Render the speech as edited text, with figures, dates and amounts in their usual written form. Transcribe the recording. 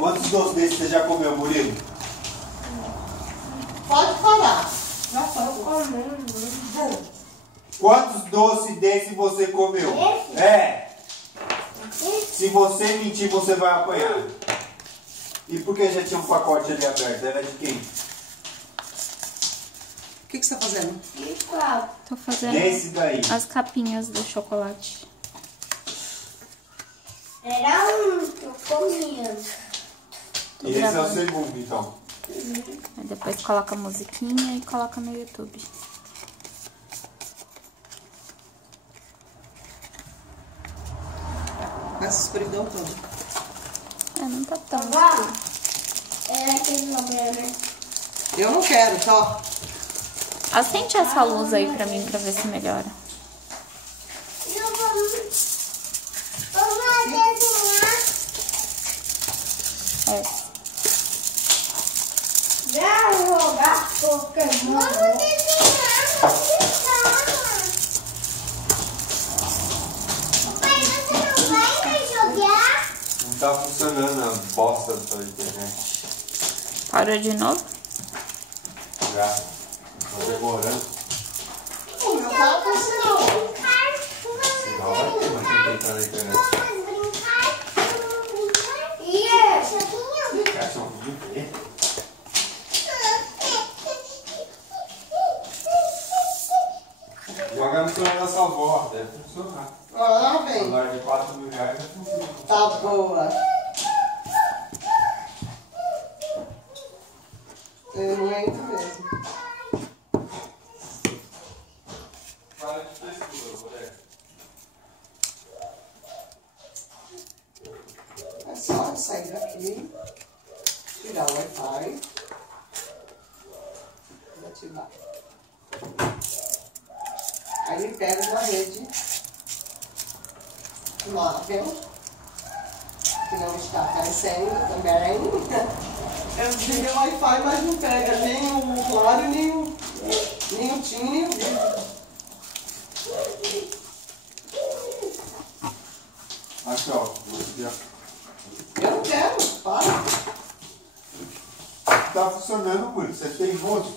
Quantos doces desses você já comeu, Murilo? Pode parar. Já Tô foi. comendo. Quantos doces desses você comeu? Esse? É. Se você mentir, você vai apanhar. E por que já tinha um pacote ali aberto? Era de quem? O que você tá fazendo? E qual? Tô fazendo Desse daí. as capinhas do chocolate. Era um que eu comia. Tô E esse é o gravando. segundo, então. Aí depois coloca a musiquinha e coloca no YouTube. Essa escuridão toda. É, não tá tão Vó, escuro. era aquele problema, né? Eu não quero, tá? Acende essa luz aí pra mim, pra ver se melhora. Eu vou desenhar. É. Já jogar Pokémon. Vamos desenhar. Pai, você não vai mais jogar? Não tá funcionando a bosta da sua internet. Parou de novo? Já. Tá demorando. O meu tá funcionando. Brincar. Sinal vai ter, mas tem que entrar na internet. Vamos brincar. Vamos brincar. E é? Choquinho? Cachorrinho o quê? Joga no celular da sua avó, deve funcionar. Lá vem. Celular de 4 mil reais não funciona. Tá boa. Eu não entro mesmo. Para de frescura, moleque. É só sair daqui, tirar o Wi-Fi e ativar. Aí ele pega uma rede móvel, que não está aparecendo também. Eu desliguei o Wi-Fi, mas não pega nem o claro, nem o TIM, nem o vídeo. Aqui, ó. Aqui, ó. Eu não quero, para. Tá funcionando, Murilo. Você é teimoso.